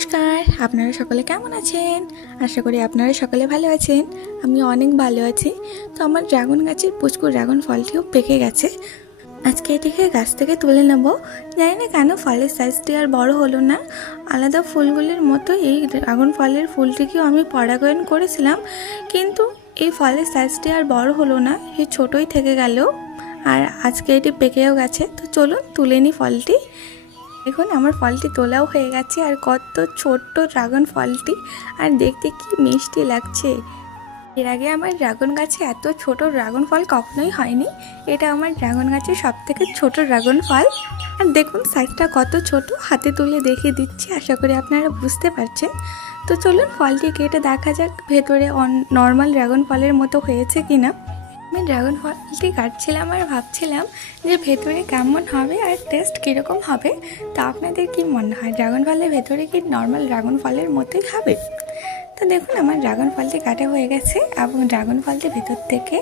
নমস্কার, আপনারা সকলে কেমন আছেন? আশা করি আপনারা সকলে ভালো আছেন। আমি অনেক ভালো আছি। তো আমার ড্রাগন গাছের পুচকু ড্রাগন ফলটিও পেকে গেছে। আজকে এটিকে গাছ থেকে তুলে নেব। জানি না কেন ফলের সাইজটি আর বড় হলো না। আলাদা ফুলগুলির মতো এই ড্রাগন ফলের ফুলটিকেও আমি পরাগায়ন করেছিলাম, কিন্তু এই ফলের সাইজটি আর বড় হলো না, এই ছোটোই থেকে গেল। আর আজকে এটি পেকেও গেছে। তো চলুন তুলে নিই ফলটি। দেখুন আমার ফলটি তোলাও হয়ে গেছে, আর কত ছোট্ট ড্রাগন ফলটি, আর দেখতে কি মিষ্টি লাগছে। এর আগে আমার ড্রাগন গাছে এত ছোট ড্রাগন ফল কখনোই হয়নি। এটা আমার ড্রাগন গাছের সবথেকে ছোট ড্রাগন ফল। আর দেখুন সাইজটা কত ছোট, হাতে তুলে দেখিয়ে দিচ্ছি, আশা করি আপনারা বুঝতে পারছেন। তো চলুন ফলটি কেটে দেখা যাক ভেতরে নর্মাল ড্রাগন ফলের মতো হয়েছে কিনা। আমি ড্রাগন ফলটি কাটছিলাম আর ভাবছিলাম যে ভেতরে কেমন হবে আর টেস্ট কীরকম হবে। তা আপনাদের কি মনে হয়, ড্রাগন ফলের ভেতরে কি নর্মাল ড্রাগন ফলের মতোই হবে? তো দেখুন আমার ড্রাগন ফলটি কাটা হয়ে গেছে, এবং ড্রাগন ফলটি ভেতর থেকে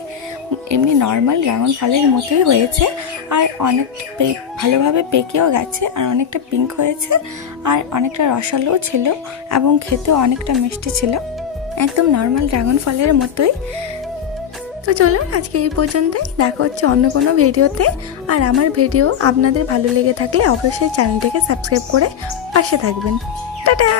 এমনি নর্মাল ড্রাগন ফলের মতোই হয়েছে, আর অনেক ভালোভাবে পেকেও গেছে, আর অনেকটা পিঙ্ক হয়েছে, আর অনেকটা রসালোও ছিল, এবং খেতেও অনেকটা মিষ্টি ছিল, একদম নর্মাল ড্রাগন ফলের মতোই। তো চলুন আজকে এই পর্যন্তই, দেখা হচ্ছে অন্য কোনো ভিডিওতে। আর আমার ভিডিও আপনাদের ভালো লেগে থাকলে অবশ্যই চ্যানেলটিকে সাবস্ক্রাইব করে পাশে থাকবেন। টাটা।